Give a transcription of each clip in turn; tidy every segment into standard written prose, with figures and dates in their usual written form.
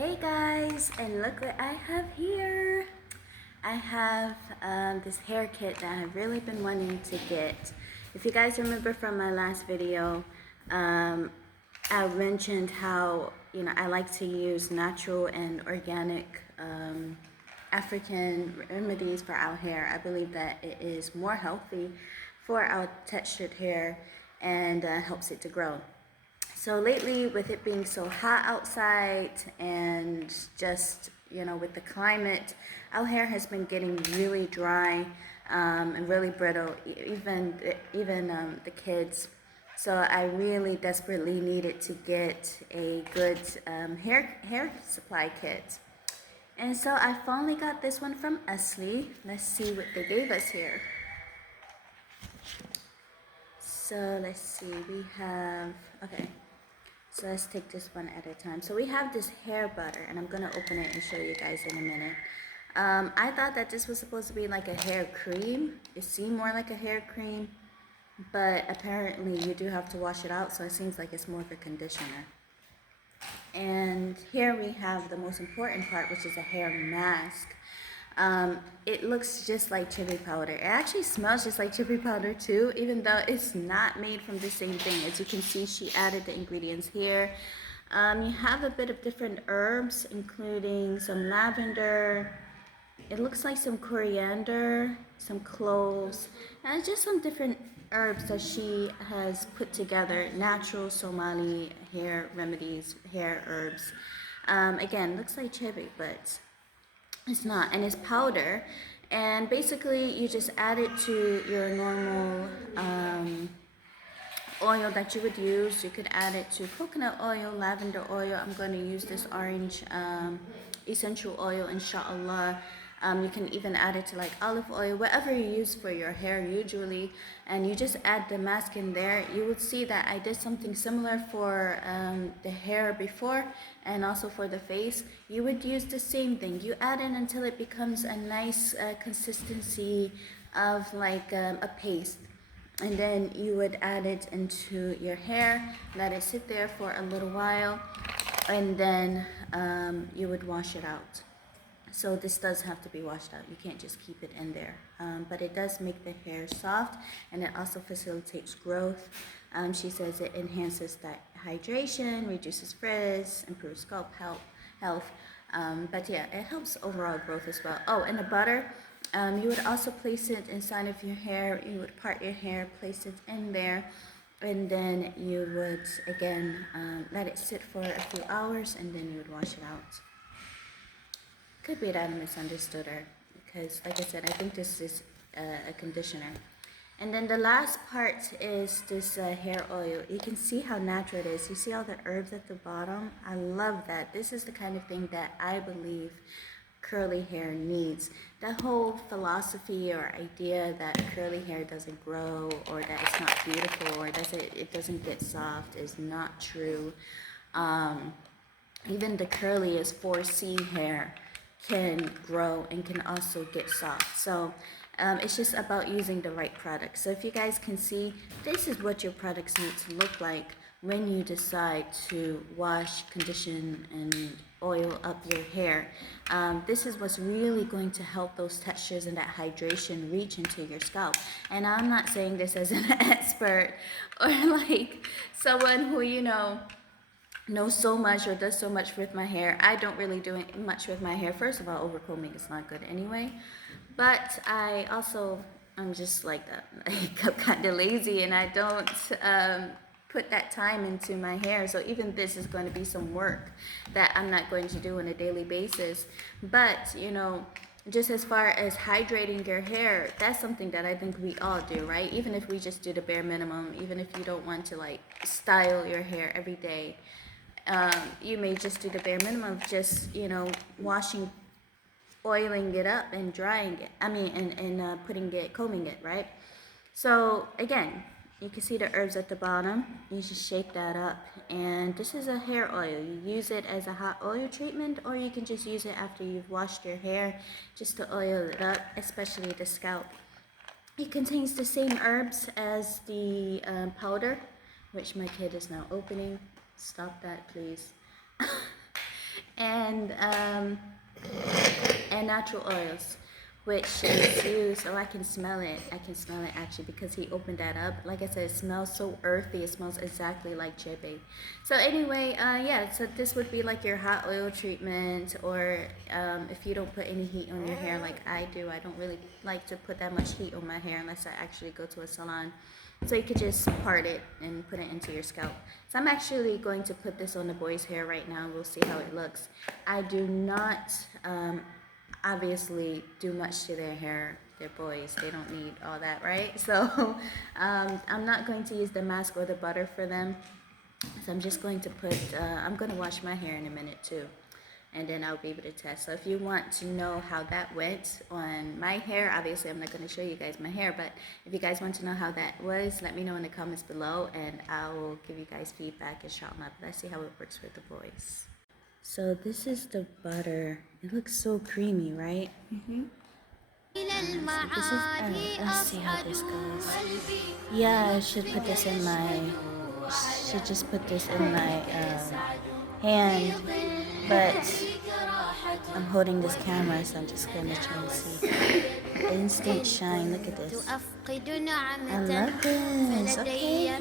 Hey guys, and look what I have here. I have this hair kit that I've really been wanting to get. If you guys remember from my last video, I mentioned how I like to use natural and organic African remedies for our hair. I believe that it is more healthy for our textured hair and helps it to grow. So lately, with it being so hot outside and just, with the climate, our hair has been getting really dry and really brittle, even the kids. So I really desperately needed to get a good hair supply kit. And so I finally got this one from Asli. Let's see what they gave us here. So let's see, we have, okay. So let's take this one at a time. So we have this hair butter, and I'm going to open it and show you guys in a minute. I thought that this was supposed to be like a hair cream. It seemed more like a hair cream, but apparently you do have to wash it out, so it seems like it's more of a conditioner. And here we have the most important part, which is a hair mask. It looks just like chili powder. It actually smells just like chili powder too, even though it's not made from the same thing. As you can see, she added the ingredients here. You have a bit of different herbs, including some lavender. It looks like some coriander, some cloves, and just some different herbs that she has put together. Natural Somali hair remedies, hair herbs. Again, looks like chebe, but it's not, and it's powder, and basically you just add it to your normal oil that you would use. You could add it to coconut oil, lavender oil. I'm going to use this orange essential oil, inshallah. You can even add it to like olive oil, whatever you use for your hair usually, and you just add the mask in there. You would see that I did something similar for the hair before and also for the face. You would use the same thing. You add it until it becomes a nice consistency of like a paste, and then you would add it into your hair, let it sit there for a little while, and then you would wash it out. So this does have to be washed out. You can't just keep it in there. But it does make the hair soft, and it also facilitates growth. She says it enhances that hydration, reduces frizz, improves scalp health. But yeah, it helps overall growth as well. Oh, and the butter, you would also place it inside of your hair. You would part your hair, place it in there, and then you would, again, let it sit for a few hours, and then you would wash it out. Could be that I misunderstood her, because like I said, I think this is a conditioner. And then the last part is this hair oil. You can see how natural it is. You see all the herbs at the bottom? I love that. This is the kind of thing that I believe curly hair needs. The whole philosophy or idea that curly hair doesn't grow, or that it's not beautiful, or it doesn't get soft is not true. Even the curliest 4C hair can grow and can also get soft. So it's just about using the right product. So if you guys can see, this is what your products need to look like when you decide to wash, condition, and oil up your hair. This is what's really going to help those textures and that hydration reach into your scalp. And I'm not saying this as an expert or like someone who, knows so much or does so much with my hair. I don't really do much with my hair. First of all, overcombing is not good anyway. But I'm just like that. I'm kind of lazy, and I don't put that time into my hair. So even this is going to be some work that I'm not going to do on a daily basis. But, just as far as hydrating your hair, that's something that I think we all do, right? Even if we just do the bare minimum, even if you don't want to like style your hair every day, you may just do the bare minimum of just, washing, oiling it up and drying it. And combing it, right? So again, you can see the herbs at the bottom. You just shake that up. And this is a hair oil. You use it as a hot oil treatment, or you can just use it after you've washed your hair just to oil it up, especially the scalp. It contains the same herbs as the powder, which my kid is now opening. Stop that, please. and natural oils, which is used. Oh, I can smell it. I can smell it actually because he opened that up. Like I said, it smells so earthy. It smells exactly like Chebe. So anyway, yeah. So this would be like your hot oil treatment, or if you don't put any heat on your hair like I do. I don't really like to put that much heat on my hair unless I actually go to a salon. So you could just part it and put it into your scalp. So I'm actually going to put this on the boys' hair right now. We'll see how it looks. I do not obviously do much to their hair. They're boys. They don't need all that, right? So I'm not going to use the mask or the butter for them. So I'm just going to put, I'm going to wash my hair in a minute too. And then I'll be able to test. So if you want to know how that went on my hair, obviously I'm not going to show you guys my hair, but if you guys want to know how that was, let me know in the comments below, and I will give you guys feedback, inshallah. But let's see how it works with the boys. So this is the butter. It looks so creamy, right? So this is, let's see how this goes. Yeah, I should put this in my, should just put this in my hand. But I'm holding this camera, so I'm just gonna try and see. Instant shine, look at this. I love this, okay.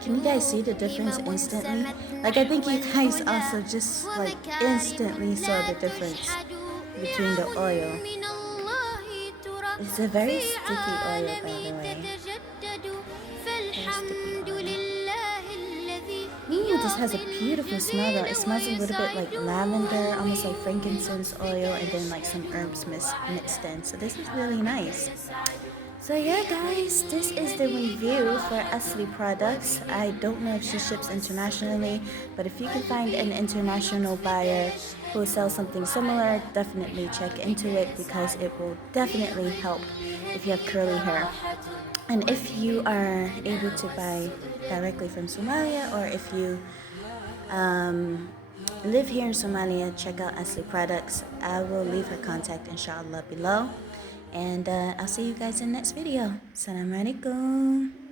Can you guys see the difference instantly? Like, I think you guys also just like instantly saw the difference between the oil. It's a very sticky oil, by the way. Very sticky oil. Ooh, this has a beautiful smell though. It smells a little bit like lavender, almost like frankincense oil, and then like some herbs mixed in. So this is really nice. So yeah guys, this is the review for Asli products. I don't know if she ships internationally, but if you can find an international buyer who sells something similar, definitely check into it because it will definitely help if you have curly hair. And if you are able to buy directly from Somalia, or if you live here in Somalia, check out Asli products. I will leave her contact inshallah below. And I'll see you guys in the next video. Assalamu alaikum.